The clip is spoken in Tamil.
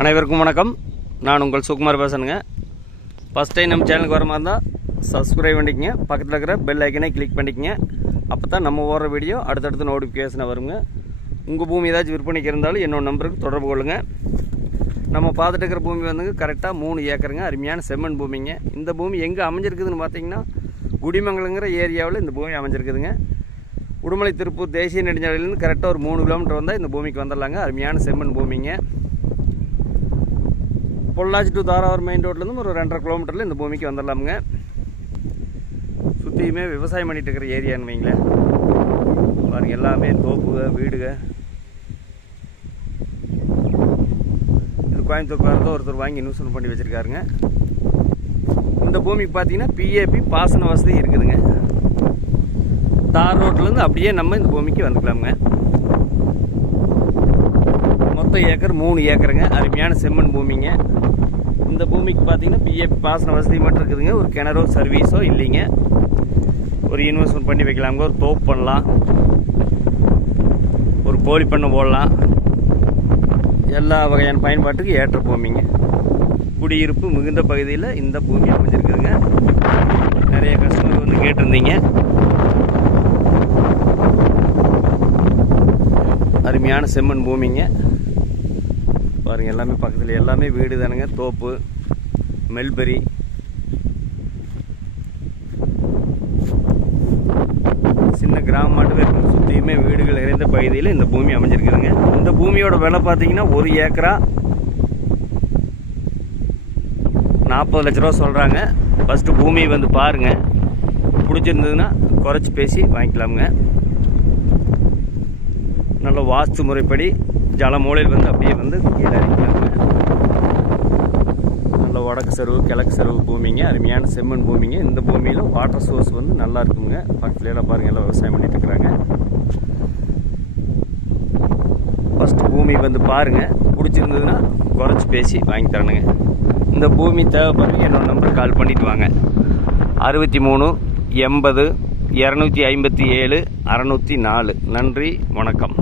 அனைவருக்கும் வணக்கம். நான் உங்கள் சுகுமார் பேசுகிறேங்க. ஃபஸ்ட் டைம் நம்ம சேனலுக்கு வர மாதிரி இருந்தால் சப்ஸ்கிரைப் பண்ணிக்கங்க, பக்கத்தில் இருக்கிற பெல் ஐக்கனை கிளிக் பண்ணிக்கங்க. அப்போ தான் நம்ம ஓடுற வீடியோ அடுத்தடுத்து நோட்டிஃபிகேஷனை வருங்க. உங்கள் பூமி ஏதாச்சும் விற்பனைக்கு இருந்தாலும் என்னோட நம்பருக்கு தொடர்பு கொள்ளுங்கள். நம்ம பார்த்துட்டு இருக்கிற பூமி வந்து கரெக்டாக 3 ஏக்கருங்க. அருமையான செம்மண் பூமிங்க. இந்த பூமி எங்கே அமைஞ்சிருக்குதுன்னு பார்த்தீங்கன்னா குடிமங்கலங்கிற ஏரியாவில் இந்த பூமி அமைஞ்சிருக்குதுங்க. உடுமலை திருப்பூர் தேசிய நெடுஞ்சாலையிலேருந்து கரெக்டாக ஒரு 3 கிலோமீட்டர் வந்தால் இந்த பூமிக்கு வந்துடலாங்க. அருமையான செம்மண் பூமிங்க. பொள்ளாச்சி டு தாராவரம் மெயின் ரோட்லேருந்து ஒரு 2.5 கிலோமீட்டரில் இந்த பூமிக்கு வந்துடலாமுங்க. சுற்றியுமே விவசாயம் பண்ணிட்டு இருக்கிற ஏரியான்னு வைங்களேன். பாருங்கள், எல்லாமே தோப்புக வீடுக. இது கோயம்புத்தூர்காரதான் ஒருத்தர் வாங்கி இன்வெஸ்ட்மெண்ட் பண்ணி வச்சுருக்காருங்க. இந்த பூமிக்கு பார்த்தீங்கன்னா பிஏபி பாசன வசதி இருக்குதுங்க. தார் ரோட்லேருந்து அப்படியே நம்ம இந்த பூமிக்கு வந்துக்கலாமுங்க. மொத்த ஏக்கர் 3 ஏக்கருங்க. அருமையான செம்மண் பூமிங்க. இந்த பூமிக்கு பார்த்தீங்கன்னா பிஏபி பாசன வசதி மட்டும் இருக்குதுங்க. ஒரு கிணறோ சர்வீஸோ இல்லைங்க. ஒரு இன்வெஸ்ட்மெண்ட் பண்ணி வைக்கலாமுங்க. ஒரு தோப்பு பண்ணலாம், ஒரு கோழி பண்ணை போடலாம். எல்லா வகையான பயன்பாட்டுக்கு ஏற்ற பூமிங்க. குடியிருப்பு மிகுந்த பகுதியில் இந்த பூமி அமைஞ்சிருக்குதுங்க. நிறைய கஸ்டமர் வந்து கேட்டிருந்தீங்க. அருமையான செம்மண் பூமிங்க. பாருங்கள், எல்லாமே பக்கத்தில் எல்லாமே வீடு தானுங்க. தோப்பு, மெல்பெரி, சின்ன கிராமம் மட்டுமே இருக்கும். சுற்றியுமே வீடுகள் நிறைந்த பகுதியில் இந்த பூமி அமைஞ்சிருக்குதுங்க. இந்த பூமியோட விலை பார்த்தீங்கன்னா 1 ஏக்கரா 40 லட்ச ரூபா சொல்கிறாங்க. ஃபஸ்ட்டு பூமி வந்து பாருங்கள், பிடிச்சிருந்ததுன்னா குறைச்சி பேசி வாங்கிக்கலாமுங்க. நல்ல வாஸ்து முறைப்படி ஜல மூலையில் வந்து அப்படியே வந்து கீழே இறக்கலாங்க. நல்ல வடக்கு செருவு கிழக்கு செருவு பூமிங்க. அருமையான செம்மண் பூமிங்க. இந்த பூமியில் வாட்டர் சோர்ஸ் வந்து நல்லா இருக்குங்க. பக்கத்துல எல்லாம் பாருங்கள், எல்லாம் விவசாயம் பண்ணிட்டு இருக்கிறாங்க. ஃபஸ்ட்டு பூமி வந்து பாருங்கள், பிடிச்சிருந்ததுன்னா குறைச்சி பேசி வாங்கி தரணுங்க. இந்த பூமி தேவைப்படுறீங்க, என்னோட நம்பர் கால் பண்ணிட்டு வாங்க. 63 80 257 604. நன்றி, வணக்கம்.